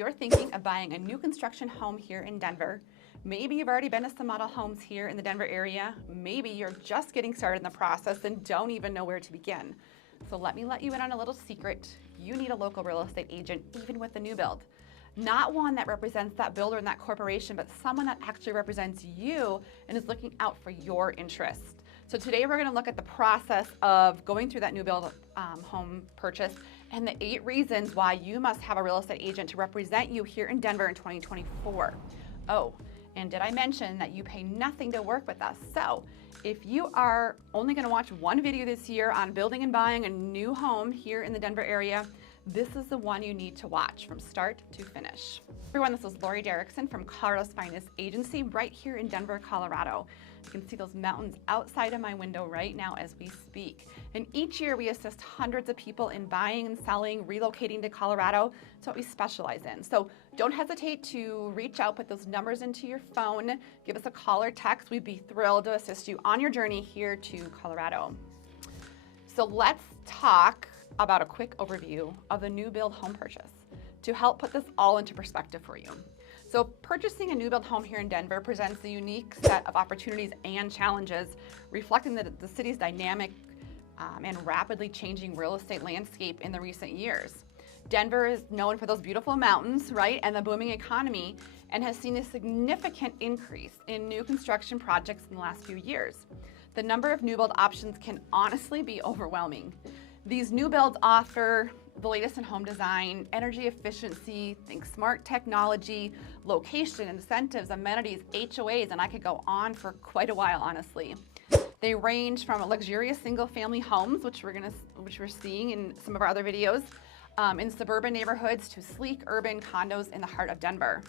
you're thinking of buying a new construction home here in Denver, maybe you've already been to some model homes here in the Denver area, maybe you're just getting started in the process and don't even know where to begin. So let me let you in on a little secret. You need a local real estate agent, even with a new build. Not one that represents that builder and that corporation, but someone that actually represents you and is looking out for your interests. So today we're going to look at the process of going through that new build home purchase and the 8 reasons why you must have a real estate agent to represent you here in Denver in 2024. Oh, and did I mention that you pay nothing to work with us? So if you are only going to watch one video this year on building and buying a new home here in the Denver area, this is the one you need to watch from start to finish. Everyone, this is Laurie Derickson from Colorado's Finest Agency right here in Denver, Colorado. You can see those mountains outside of my window right now as we speak. And each year we assist hundreds of people in buying and selling, relocating to Colorado. It's what we specialize in. So don't hesitate to reach out, put those numbers into your phone, give us a call or text. We'd be thrilled to assist you on your journey here to Colorado. So let's talk about a quick overview of the new build home purchase to help put this all into perspective for you. So purchasing a new build home here in Denver presents a unique set of opportunities and challenges, reflecting the city's dynamic and rapidly changing real estate landscape in the recent years. Denver is known for those beautiful mountains, right, and the booming economy, and has seen a significant increase in new construction projects in the last few years. The number of new build options can honestly be overwhelming. These new builds offer the latest in home design, energy efficiency, think smart technology, location, incentives, amenities, HOAs, and I could go on for quite a while, honestly. They range from luxurious single-family homes, which we're seeing in some of our other videos, in suburban neighborhoods to sleek urban condos in the heart of Denver.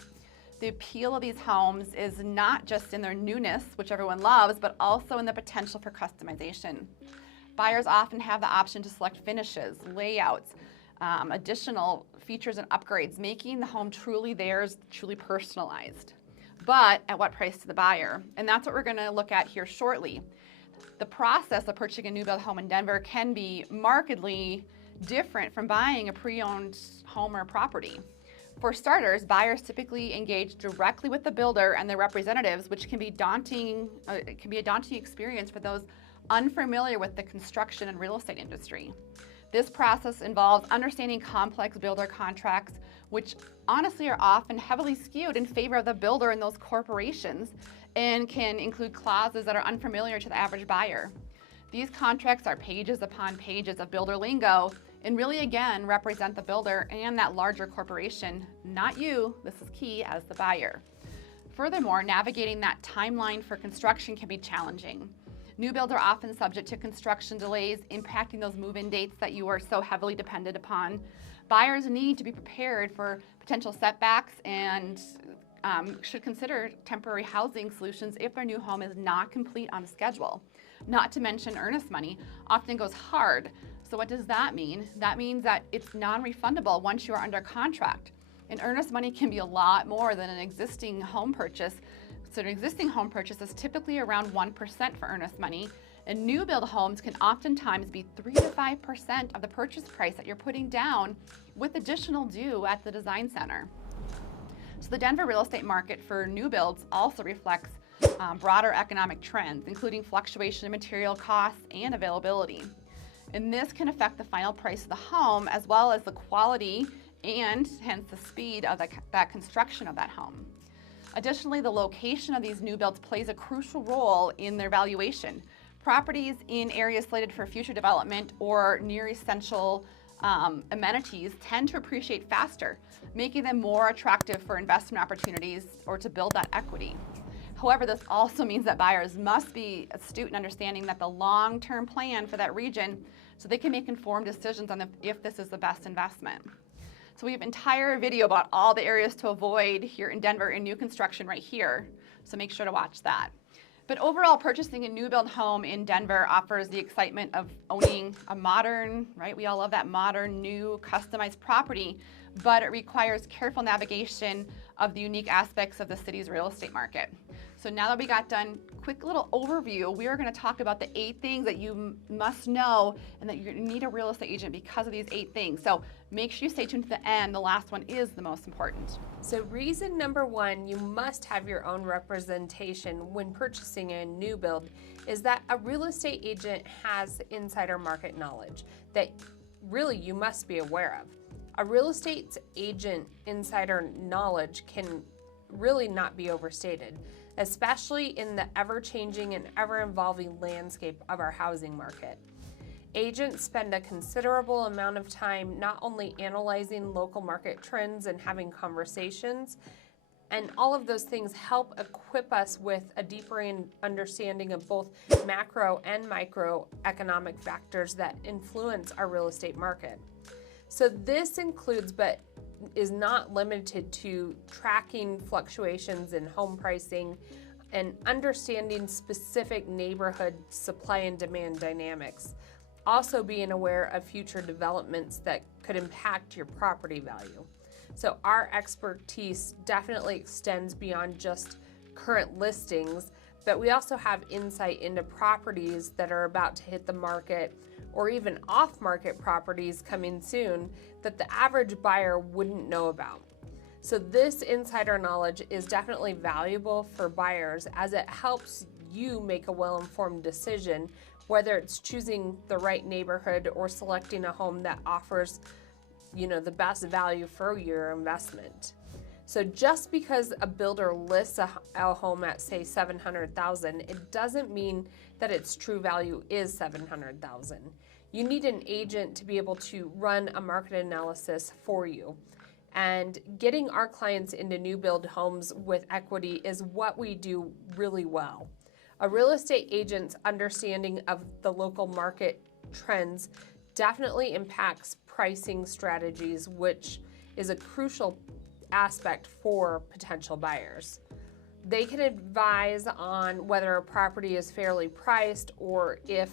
The appeal of these homes is not just in their newness, which everyone loves, but also in the potential for customization. Buyers often have the option to select finishes, layouts, additional features and upgrades, making the home truly theirs, truly personalized. But at what price to the buyer? And that's what we're going to look at here shortly. The process of purchasing a new build home in Denver can be markedly different from buying a pre-owned home or property. For starters, buyers typically engage directly with the builder and their representatives, which can be daunting. It can be a daunting experience for those unfamiliar with the construction and real estate industry. This process involves understanding complex builder contracts, which honestly are often heavily skewed in favor of the builder and those corporations, and can include clauses that are unfamiliar to the average buyer. These contracts are pages upon pages of builder lingo and really, again, represent the builder and that larger corporation, not you, this is key, as the buyer. Furthermore, navigating that timeline for construction can be challenging. New builds are often subject to construction delays, impacting those move-in dates that you are so heavily dependent upon. Buyers need to be prepared for potential setbacks and should consider temporary housing solutions if their new home is not complete on schedule. Not to mention earnest money often goes hard. So what does that mean? That means that it's non-refundable once you are under contract. And earnest money can be a lot more than an existing home purchase. So an existing home purchase is typically around 1% for earnest money, and new build homes can oftentimes be 3 to 5% of the purchase price that you're putting down, with additional due at the design center. So the Denver real estate market for new builds also reflects broader economic trends, including fluctuation in material costs and availability. And this can affect the final price of the home, as well as the quality and hence the speed of that construction of that home. Additionally, the location of these new builds plays a crucial role in their valuation. Properties in areas slated for future development or near essential amenities tend to appreciate faster, making them more attractive for investment opportunities or to build that equity. However, this also means that buyers must be astute in understanding that the long-term plan for that region so they can make informed decisions on if this is the best investment. So we have an entire video about all the areas to avoid here in Denver in new construction right here. So make sure to watch that. But overall, purchasing a new build home in Denver offers the excitement of owning a modern, right? We all love that modern, new, customized property, but it requires careful navigation of the unique aspects of the city's real estate market. So now that we got done, quick little overview, we are going to talk about the 8 things that you must know and that you need a real estate agent because of these 8 things. So Make sure you stay tuned to the end. The last one is the most important. So reason number one, you must have your own representation when purchasing a new build, is that a real estate agent has insider market knowledge that really you must be aware of. A real estate agent insider knowledge can really not be overstated, especially in the ever-changing and ever-evolving landscape of our housing market. Agents spend a considerable amount of time not only analyzing local market trends and having conversations, and all of those things help equip us with a deeper understanding of both macro and micro economic factors that influence our real estate market. So this includes, but is not limited to, tracking fluctuations in home pricing and understanding specific neighborhood supply and demand dynamics. Also being aware of future developments that could impact your property value. So our expertise definitely extends beyond just current listings, but we also have insight into properties that are about to hit the market, or even off-market properties coming soon that the average buyer wouldn't know about. So this insider knowledge is definitely valuable for buyers, as it helps you make a well-informed decision, whether it's choosing the right neighborhood or selecting a home that offers, the best value for your investment. So just because a builder lists a home at, say, $700,000, it doesn't mean that its true value is $700,000. You need an agent to be able to run a market analysis for you. And getting our clients into new build homes with equity is what we do really well. A real estate agent's understanding of the local market trends definitely impacts pricing strategies, which is a crucial aspect for potential buyers. They can advise on whether a property is fairly priced, or if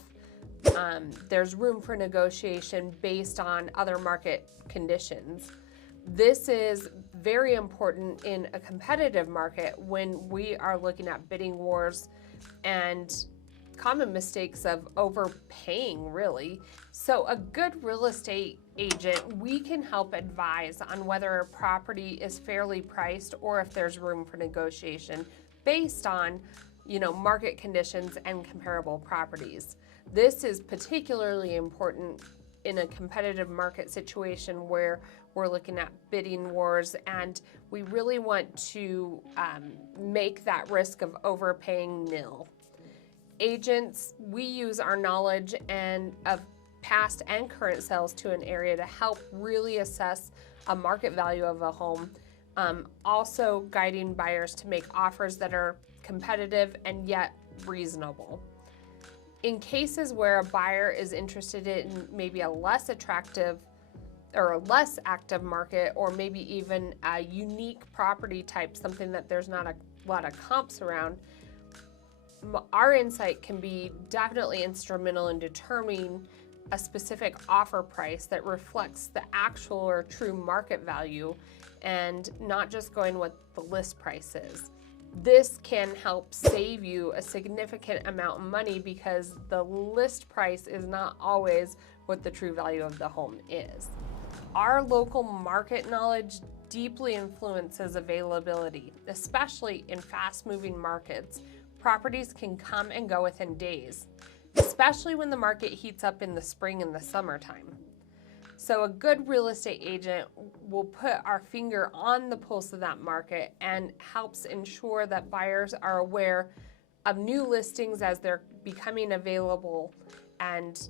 there's room for negotiation based on other market conditions. This is very important in a competitive market when we are looking at bidding wars and common mistakes of overpaying, really. So a good real estate agent, we can help advise on whether a property is fairly priced or if there's room for negotiation based on, market conditions and comparable properties. This is particularly important in a competitive market situation where we're looking at bidding wars, and we really want to make that risk of overpaying nil. Agents, we use our knowledge and of past and current sales to an area to help really assess a market value of a home, also guiding buyers to make offers that are competitive and yet reasonable. In cases where a buyer is interested in maybe a less attractive or a less active market, or maybe even a unique property type, something that there's not a lot of comps around, our insight can be definitely instrumental in determining a specific offer price that reflects the actual or true market value, and not just going what the list price is. This can help save you a significant amount of money because the list price is not always what the true value of the home is. Our local market knowledge deeply influences availability, especially in fast-moving markets. Properties can come and go within days, especially when the market heats up in the spring and the summertime. So a good real estate agent will put our finger on the pulse of that market and helps ensure that buyers are aware of new listings as they're becoming available, and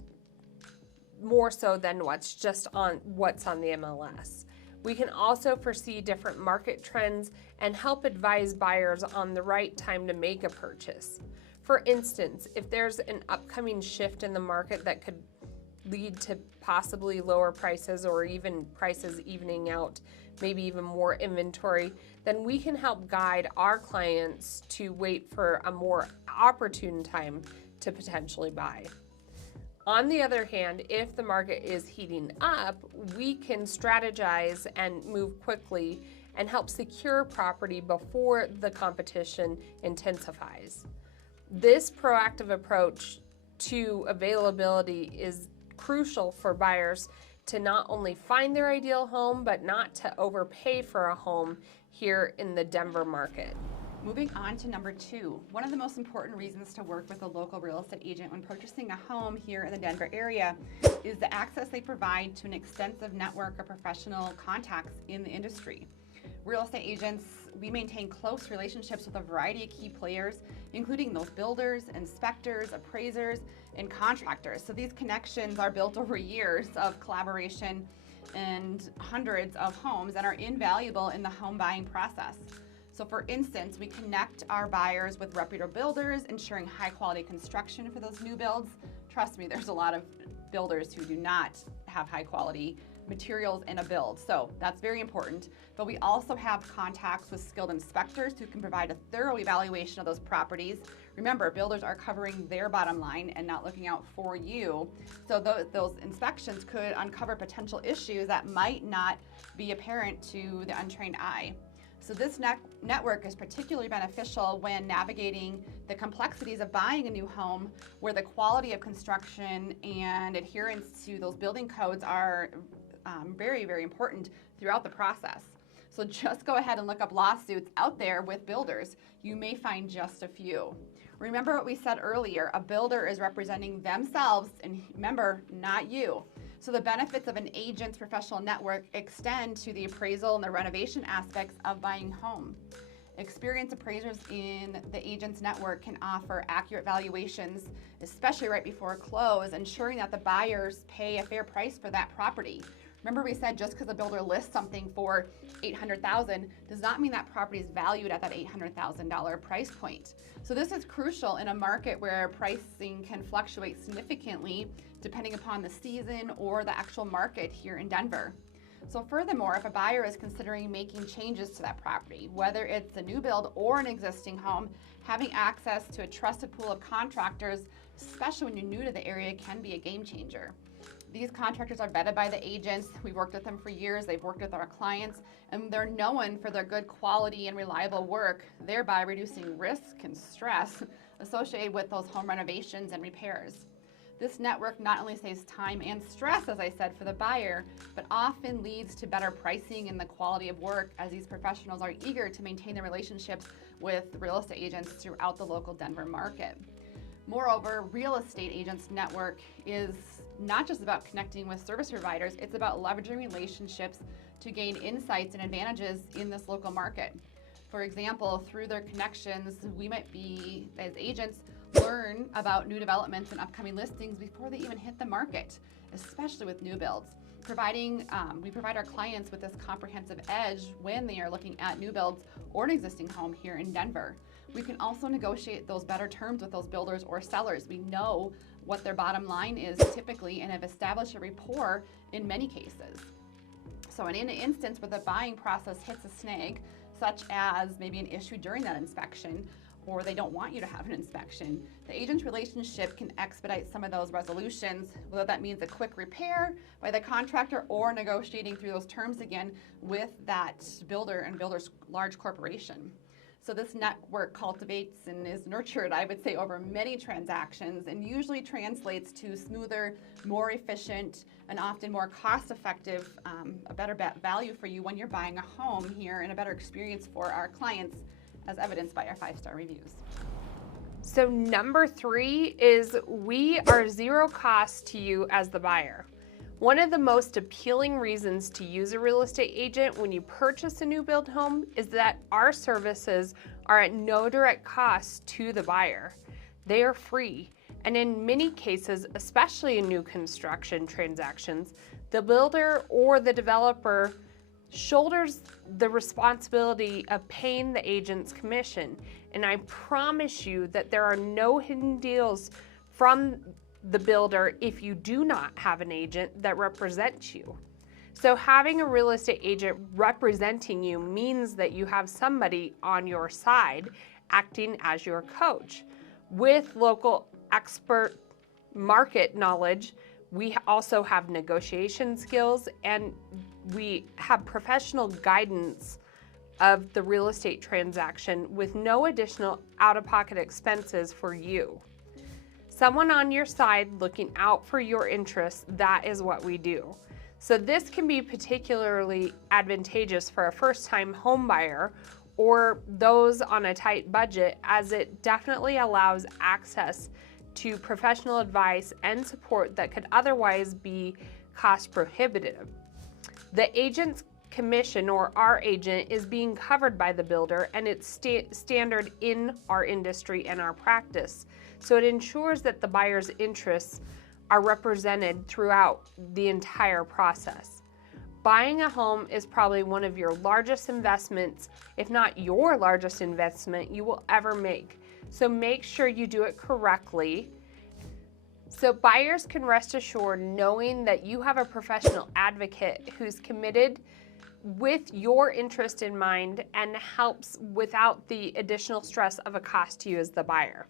more so than what's on the MLS. We can also foresee different market trends and help advise buyers on the right time to make a purchase. For instance, if there's an upcoming shift in the market that could lead to possibly lower prices or even prices evening out, maybe even more inventory, then we can help guide our clients to wait for a more opportune time to potentially buy. On the other hand, if the market is heating up, we can strategize and move quickly and help secure property before the competition intensifies. This proactive approach to availability is crucial for buyers to not only find their ideal home, but not to overpay for a home here in the Denver market. Moving on to number 2, one of the most important reasons to work with a local real estate agent when purchasing a home here in the Denver area is the access they provide to an extensive network of professional contacts in the industry. Real estate agents, we maintain close relationships with a variety of key players, including those builders, inspectors, appraisers, and contractors. So these connections are built over years of collaboration and hundreds of homes and are invaluable in the home buying process. So for instance, we connect our buyers with reputable builders, ensuring high quality construction for those new builds. Trust me, there's a lot of builders who do not have high quality materials in a build, so that's very important. But we also have contacts with skilled inspectors who can provide a thorough evaluation of those properties. Remember, builders are covering their bottom line and not looking out for you. So those inspections could uncover potential issues that might not be apparent to the untrained eye. So this network is particularly beneficial when navigating the complexities of buying a new home, where the quality of construction and adherence to those building codes are very, very important throughout the process. So just go ahead and look up lawsuits out there with builders. You may find just a few. Remember what we said earlier, a builder is representing themselves, and remember, not you. So the benefits of an agent's professional network extend to the appraisal and the renovation aspects of buying a home. Experienced appraisers in the agent's network can offer accurate valuations, especially right before close, ensuring that the buyers pay a fair price for that property. Remember we said just because a builder lists something for $800,000 does not mean that property is valued at that $800,000 price point. So this is crucial in a market where pricing can fluctuate significantly depending upon the season or the actual market here in Denver. So furthermore, if a buyer is considering making changes to that property, whether it's a new build or an existing home, having access to a trusted pool of contractors, especially when you're new to the area, can be a game changer. These contractors are vetted by the agents. We've worked with them for years. They've worked with our clients, and they're known for their good quality and reliable work, thereby reducing risk and stress associated with those home renovations and repairs. This network not only saves time and stress, as I said, for the buyer, but often leads to better pricing and the quality of work, as these professionals are eager to maintain their relationships with real estate agents throughout the local Denver market. Moreover, real estate agents network is not just about connecting with service providers, it's about leveraging relationships to gain insights and advantages in this local market. For example, through their connections, we might be, as agents, learn about new developments and upcoming listings before they even hit the market, especially with new builds. We provide our clients with this comprehensive edge when they are looking at new builds or an existing home here in Denver. We can also negotiate those better terms with those builders or sellers. We know what their bottom line is typically and have established a rapport in many cases. So in an instance where the buying process hits a snag, such as maybe an issue during that inspection, or they don't want you to have an inspection, the agent's relationship can expedite some of those resolutions, whether that means a quick repair by the contractor or negotiating through those terms again with that builder and builder's large corporation. So this network cultivates and is nurtured, I would say, over many transactions and usually translates to smoother, more efficient, and often more cost-effective, a better value for you when you're buying a home here and a better experience for our clients, as evidenced by our 5-star reviews. So number 3 is we are zero cost to you as the buyer. One of the most appealing reasons to use a real estate agent when you purchase a new build home is that our services are at no direct cost to the buyer. They are free, and in many cases, especially in new construction transactions, the builder or the developer shoulders the responsibility of paying the agent's commission. And I promise you that there are no hidden deals from the builder if you do not have an agent that represents you. So having a real estate agent representing you means that you have somebody on your side acting as your coach. With local expert market knowledge, we also have negotiation skills, and we have professional guidance of the real estate transaction with no additional out-of-pocket expenses for you. Someone on your side looking out for your interests, that is what we do. So this can be particularly advantageous for a first-time home buyer or those on a tight budget, as it definitely allows access to professional advice and support that could otherwise be cost prohibitive. The agent's commission, or our agent, is being covered by the builder, and it's standard in our industry and our practice. So it ensures that the buyer's interests are represented throughout the entire process. Buying a home is probably one of your largest investments, if not your largest investment you will ever make. So make sure you do it correctly, so buyers can rest assured knowing that you have a professional advocate who's committed with your interest in mind and helps without the additional stress of a cost to you as the buyer.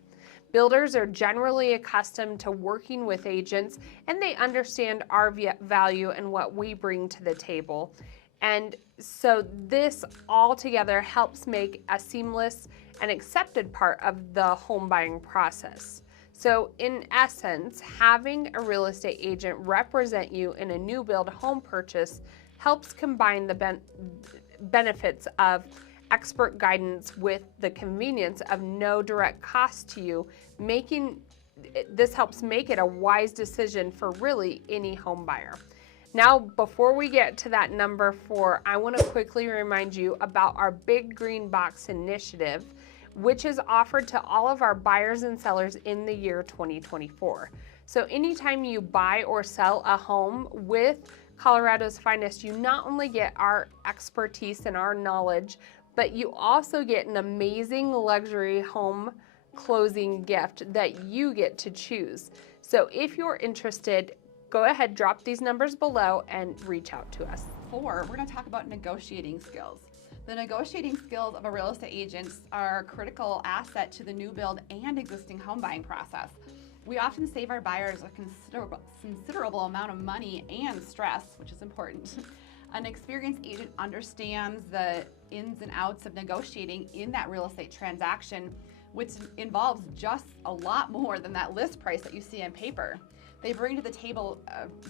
Builders are generally accustomed to working with agents, and they understand our value and what we bring to the table. And so this all together helps make a seamless and accepted part of the home buying process. So in essence, having a real estate agent represent you in a new build home purchase helps combine the benefits of expert guidance with the convenience of no direct cost to you, this helps make it a wise decision for really any home buyer. Now, before we get to that number 4, I want to quickly remind you about our Big Green Box initiative, which is offered to all of our buyers and sellers in the year 2024. So anytime you buy or sell a home with Colorado's Finest, you not only get our expertise and our knowledge, but you also get an amazing luxury home closing gift that you get to choose. So if you're interested, go ahead, drop these numbers below and reach out to us. 4, we're going to talk about negotiating skills. The negotiating skills of a real estate agent are a critical asset to the new build and existing home buying process. We often save our buyers a considerable amount of money and stress, which is important. An experienced agent understands the ins and outs of negotiating in that real estate transaction, which involves just a lot more than that list price that you see on paper. They bring to the table,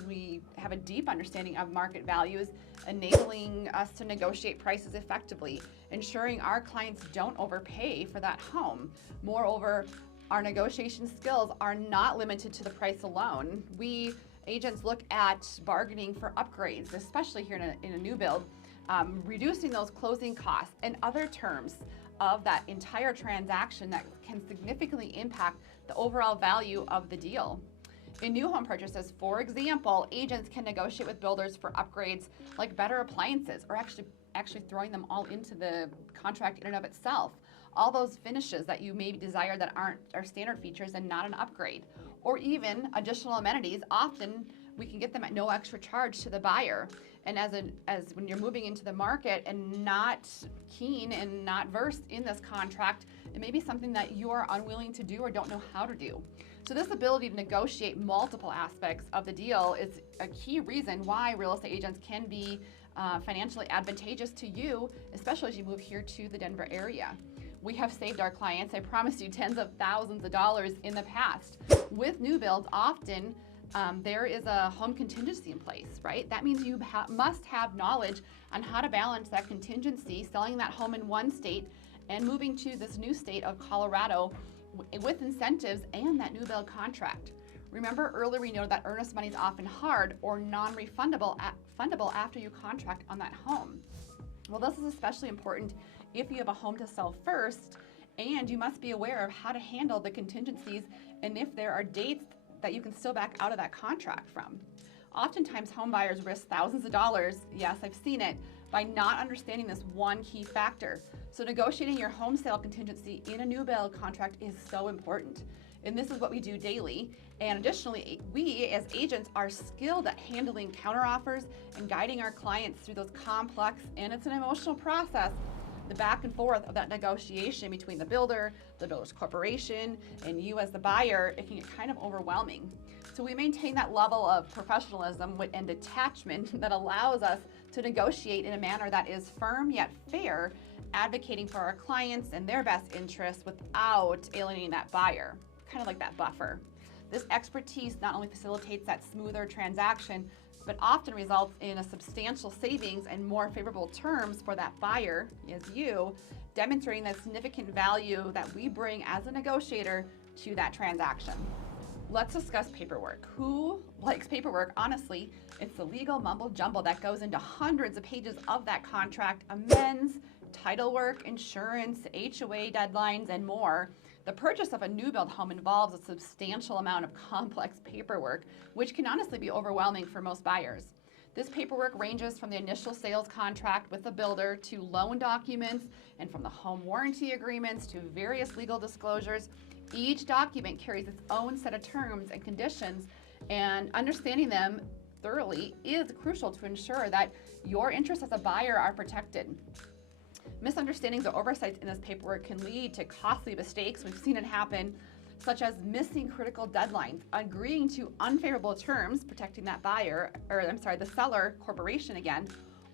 we have a deep understanding of market values, enabling us to negotiate prices effectively, ensuring our clients don't overpay for that home. Moreover, our negotiation skills are not limited to the price alone. We agents look at bargaining for upgrades, especially here in a new build, reducing those closing costs and other terms of that entire transaction that can significantly impact the overall value of the deal. In new home purchases, for example, agents can negotiate with builders for upgrades like better appliances, or actually throwing them all into the contract in and of itself. All those finishes that you maybe desire that are standard features and not an upgrade, or even additional amenities. Often we can get them at no extra charge to the buyer. And as when you're moving into the market and not keen and not versed in this contract, it may be something that you are unwilling to do or don't know how to do. So this ability to negotiate multiple aspects of the deal is a key reason why real estate agents can be financially advantageous to you, especially as you move here to the Denver area. We have saved our clients, I promise you, tens of thousands of dollars in the past. With new builds, often there is a home contingency in place, right? That means you must have knowledge on how to balance that contingency, selling that home in one state and moving to this new state of Colorado with incentives and that new build contract. Remember earlier we noted that earnest money is often hard or non-refundable after you contract on that home. Well, this is especially important if you have a home to sell first, and you must be aware of how to handle the contingencies and if there are dates that you can still back out of that contract from. Oftentimes home buyers risk thousands of dollars, yes, I've seen it, by not understanding this one key factor. So negotiating your home sale contingency in a new build contract is so important. And this is what we do daily. And additionally, we as agents are skilled at handling counteroffers and guiding our clients through those complex, and it's an emotional process, the back and forth of that negotiation between the builder's corporation, and you as the buyer. It can get kind of overwhelming. So we maintain that level of professionalism and detachment that allows us to negotiate in a manner that is firm yet fair, advocating for our clients and their best interests without alienating that buyer, kind of like that buffer. This expertise not only facilitates that smoother transaction, but often results in a substantial savings and more favorable terms for that buyer, as you, demonstrating the significant value that we bring as a negotiator to that transaction. Let's discuss paperwork. Who likes paperwork? Honestly, it's the legal mumble jumble that goes into hundreds of pages of that contract, amends, title work, insurance, HOA deadlines, and more. The purchase of a new build home involves a substantial amount of complex paperwork, which can honestly be overwhelming for most buyers. This paperwork ranges from the initial sales contract with the builder to loan documents, and from the home warranty agreements to various legal disclosures. Each document carries its own set of terms and conditions, and understanding them thoroughly is crucial to ensure that your interests as a buyer are protected. Misunderstandings or oversights in this paperwork can lead to costly mistakes. We've seen it happen, such as missing critical deadlines, agreeing to unfavorable terms, protecting that buyer, the seller corporation again,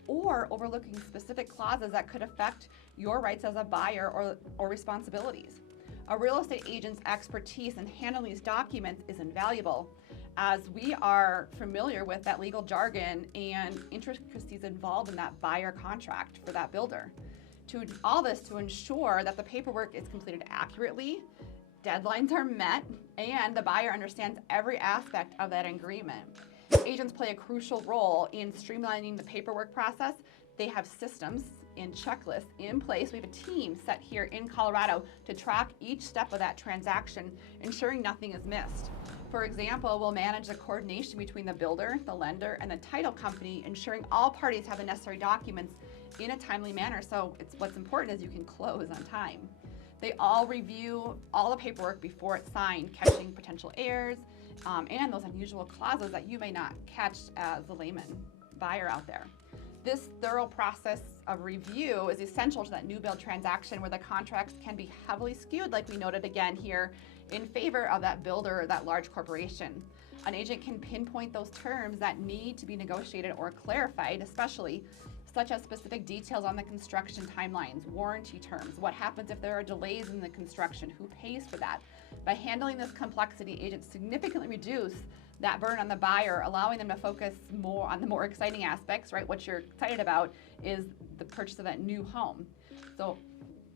or overlooking specific clauses that could affect your rights as a buyer or responsibilities. A real estate agent's expertise in handling these documents is invaluable, as we are familiar with that legal jargon and intricacies involved in that buyer contract for that builder. All this to ensure that the paperwork is completed accurately, deadlines are met, and the buyer understands every aspect of that agreement. Agents play a crucial role in streamlining the paperwork process. They have systems and checklists in place. We have a team set here in Colorado to track each step of that transaction, ensuring nothing is missed. For example, we'll manage the coordination between the builder, the lender, and the title company, ensuring all parties have the necessary documents in a timely manner. So what's important is you can close on time. They all review all the paperwork before it's signed, catching potential errors and those unusual clauses that you may not catch as a layman buyer out there. This thorough process of review is essential to that new build transaction where the contracts can be heavily skewed, like we noted again here, in favor of that builder or that large corporation. An agent can pinpoint those terms that need to be negotiated or clarified, especially such as specific details on the construction timelines, warranty terms, what happens if there are delays in the construction, who pays for that. By handling this complexity, agents significantly reduce that burden on the buyer, allowing them to focus more on the more exciting aspects, right? What you're excited about is the purchase of that new home. So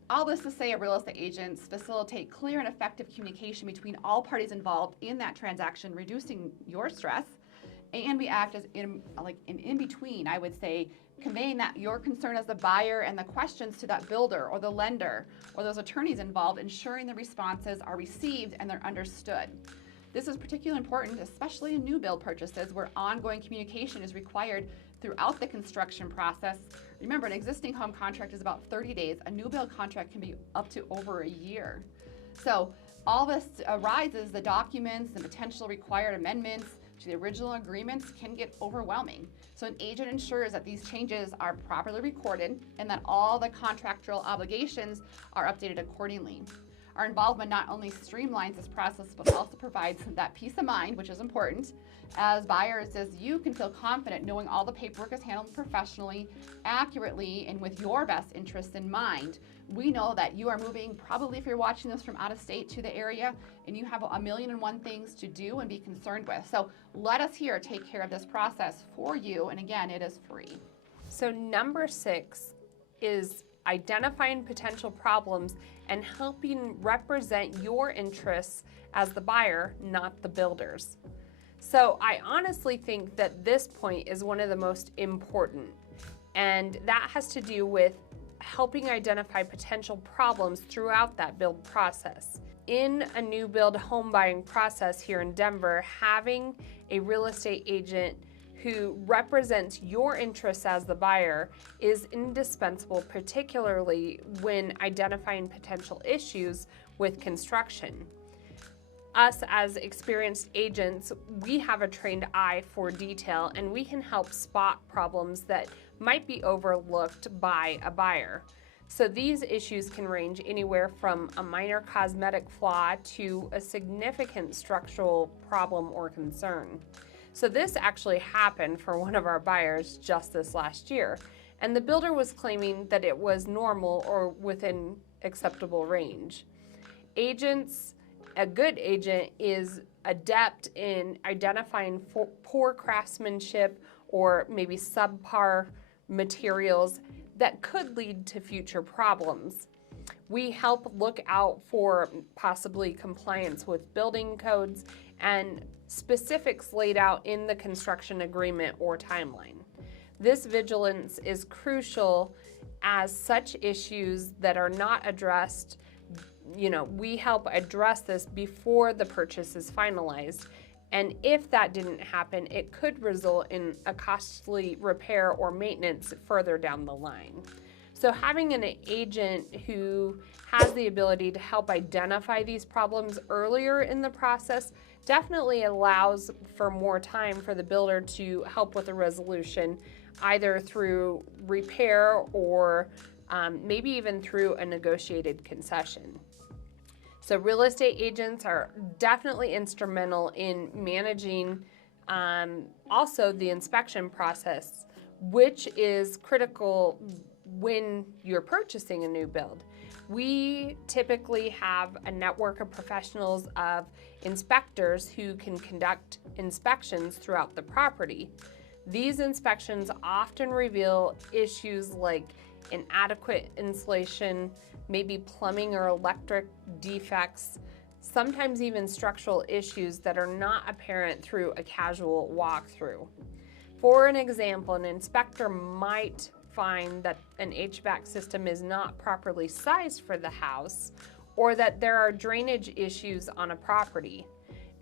all this to say, real estate agents facilitate clear and effective communication between all parties involved in that transaction, reducing your stress, and we act as in between, I would say, conveying that your concern as the buyer and the questions to that builder or the lender or those attorneys involved, ensuring the responses are received and they're understood. This is particularly important, especially in new build purchases where ongoing communication is required throughout the construction process. Remember, an existing home contract is about 30 days. A new build contract can be up to over a year. So all this arises, the documents and potential required amendments to the original agreements can get overwhelming. So an agent ensures that these changes are properly recorded and that all the contractual obligations are updated accordingly. Our involvement not only streamlines this process, but also provides that peace of mind, which is important. As buyers, as you can feel confident knowing all the paperwork is handled professionally, accurately, and with your best interests in mind. We know that you are moving, probably if you're watching this from out of state to the area, and you have 1,000,001 things to do and be concerned with. So let us here take care of this process for you, and again, it is free. So number 6 is identifying potential problems and helping represent your interests as the buyer, not the builder's. So I honestly think that this point is one of the most important, and that has to do with helping identify potential problems throughout that build process. In a new build home buying process here in Denver, having a real estate agent who represents your interests as the buyer is indispensable, particularly when identifying potential issues with construction. Us as experienced agents, we have a trained eye for detail, and we can help spot problems that might be overlooked by a buyer. So these issues can range anywhere from a minor cosmetic flaw to a significant structural problem or concern. So this actually happened for one of our buyers just this last year, and the builder was claiming that it was normal or within acceptable range. A good agent is adept in identifying poor craftsmanship or maybe subpar materials that could lead to future problems. We help look out for possibly compliance with building codes and specifics laid out in the construction agreement or timeline. This vigilance is crucial as such issues that are not addressed, we help address this before the purchase is finalized. And if that didn't happen, it could result in a costly repair or maintenance further down the line. So having an agent who has the ability to help identify these problems earlier in the process definitely allows for more time for the builder to help with a resolution, either through repair or maybe even through a negotiated concession. So real estate agents are definitely instrumental in managing also the inspection process, which is critical when you're purchasing a new build. We typically have a network of professionals of inspectors who can conduct inspections throughout the property. These inspections often reveal issues like inadequate insulation, maybe plumbing or electric defects, sometimes even structural issues that are not apparent through a casual walkthrough. For an example, an inspector might find that an HVAC system is not properly sized for the house, or that there are drainage issues on a property.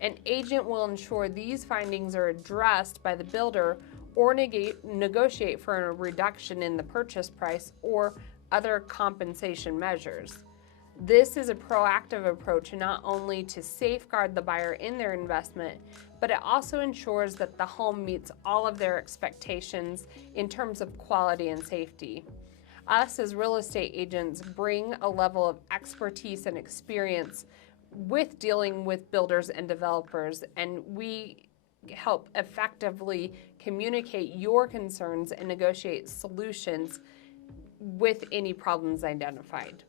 An agent will ensure these findings are addressed by the builder or negotiate for a reduction in the purchase price or other compensation measures. This is a proactive approach not only to safeguard the buyer in their investment, but it also ensures that the home meets all of their expectations in terms of quality and safety. Us as real estate agents bring a level of expertise and experience with dealing with builders and developers, and we help effectively communicate your concerns and negotiate solutions with any problems identified.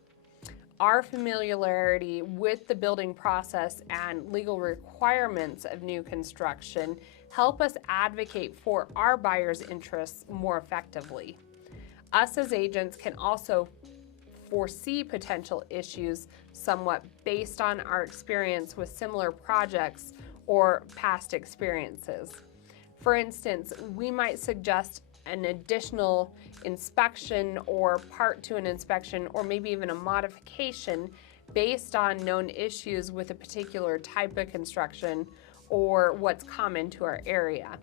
Our familiarity with the building process and legal requirements of new construction help us advocate for our buyers' interests more effectively. Us as agents can also foresee potential issues somewhat based on our experience with similar projects or past experiences. For instance, we might suggest an additional inspection or part to an inspection, or maybe even a modification based on known issues with a particular type of construction or what's common to our area.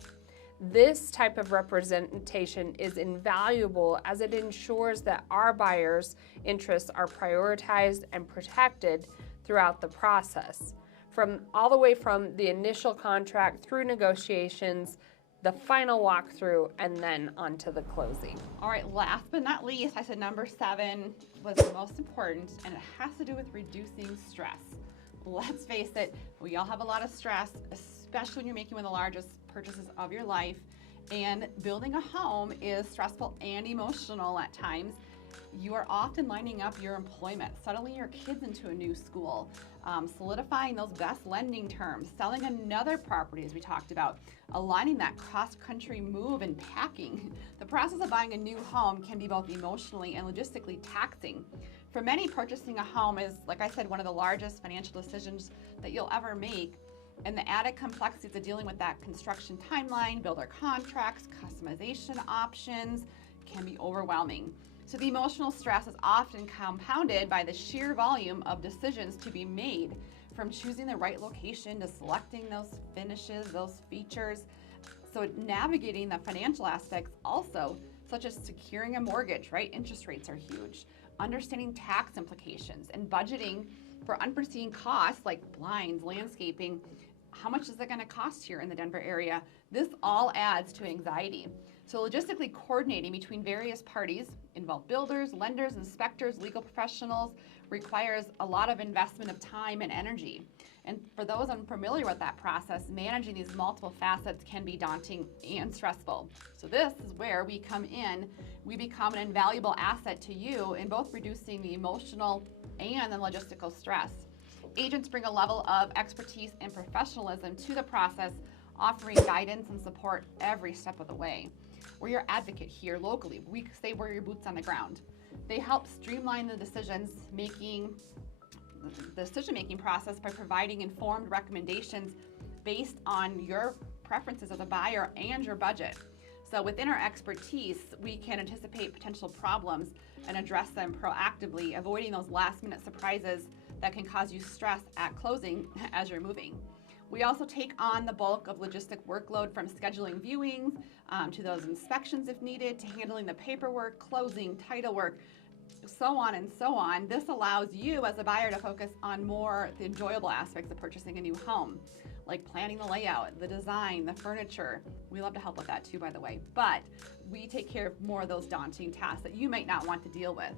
This type of representation is invaluable as it ensures that our buyers' interests are prioritized and protected throughout the process, all the way from the initial contract through negotiations, the final walkthrough, and then on to the closing. All right, last but not least, I said number 7 was the most important, and it has to do with reducing stress. Let's face it, we all have a lot of stress, especially when you're making one of the largest purchases of your life, and building a home is stressful and emotional at times. You are often lining up your employment, settling your kids into a new school, solidifying those best lending terms, selling another property as we talked about, aligning that cross-country move and packing. The process of buying a new home can be both emotionally and logistically taxing. For many, purchasing a home is, like I said, one of the largest financial decisions that you'll ever make. And the added complexities of dealing with that construction timeline, builder contracts, customization options can be overwhelming. So the emotional stress is often compounded by the sheer volume of decisions to be made, from choosing the right location to selecting those finishes, those features. So navigating the financial aspects also, such as securing a mortgage, right? Interest rates are huge. Understanding tax implications and budgeting for unforeseen costs like blinds, landscaping. How much is it going to cost here in the Denver area? This all adds to anxiety. So logistically coordinating between various parties, involve builders, lenders, inspectors, legal professionals, requires a lot of investment of time and energy. And for those unfamiliar with that process, managing these multiple facets can be daunting and stressful. So this is where we come in. We become an invaluable asset to you in both reducing the emotional and the logistical stress. Agents bring a level of expertise and professionalism to the process, offering guidance and support every step of the way. We're your advocate here locally. We say we're your boots on the ground. They help streamline the decision-making process by providing informed recommendations based on your preferences as a buyer and your budget. So within our expertise, we can anticipate potential problems and address them proactively, avoiding those last-minute surprises that can cause you stress at closing as you're moving. We also take on the bulk of logistic workload, from scheduling viewings to those inspections if needed, to handling the paperwork, closing, title work, so on and so on. This allows you as a buyer to focus on more the enjoyable aspects of purchasing a new home, like planning the layout, the design, the furniture. We love to help with that too, by the way, but we take care of more of those daunting tasks that you might not want to deal with.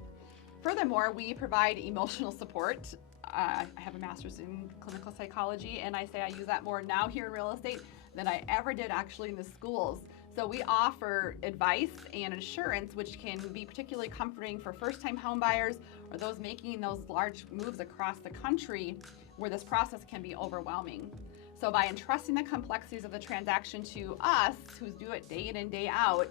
Furthermore, we provide emotional support. I have a master's in clinical psychology, and I say I use that more now here in real estate than I ever did actually in the schools. So we offer advice and assurance, which can be particularly comforting for first-time home buyers or those making those large moves across the country where this process can be overwhelming. So by entrusting the complexities of the transaction to us, who do it day in and day out,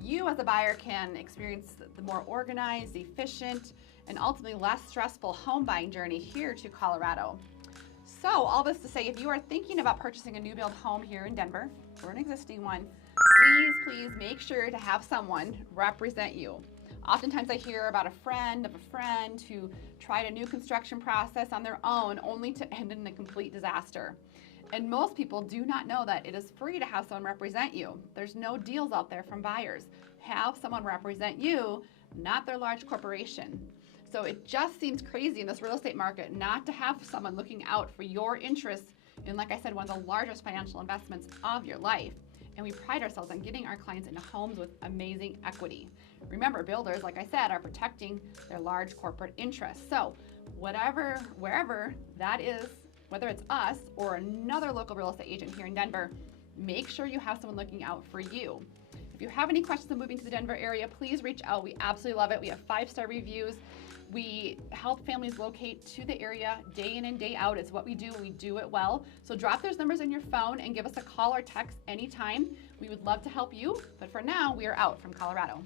you as a buyer can experience the more organized, efficient, and ultimately less stressful home buying journey here to Colorado. So all this to say, if you are thinking about purchasing a new build home here in Denver or an existing one, please make sure to have someone represent you. Oftentimes I hear about a friend of a friend who tried a new construction process on their own only to end in a complete disaster. And most people do not know that it is free to have someone represent you. There's no deals out there from buyers. Have someone represent you, not their large corporation. So it just seems crazy in this real estate market not to have someone looking out for your interests in, like I said, one of the largest financial investments of your life. And we pride ourselves on getting our clients into homes with amazing equity. Remember, builders, like I said, are protecting their large corporate interests. So wherever that is, whether it's us or another local real estate agent here in Denver, make sure you have someone looking out for you. If you have any questions on moving to the Denver area, please reach out. We absolutely love it. We have 5-star reviews. We help families locate to the area day in and day out. It's what we do. We do it well. So drop those numbers in your phone and give us a call or text anytime. We would love to help you. But for now, we are out from Colorado.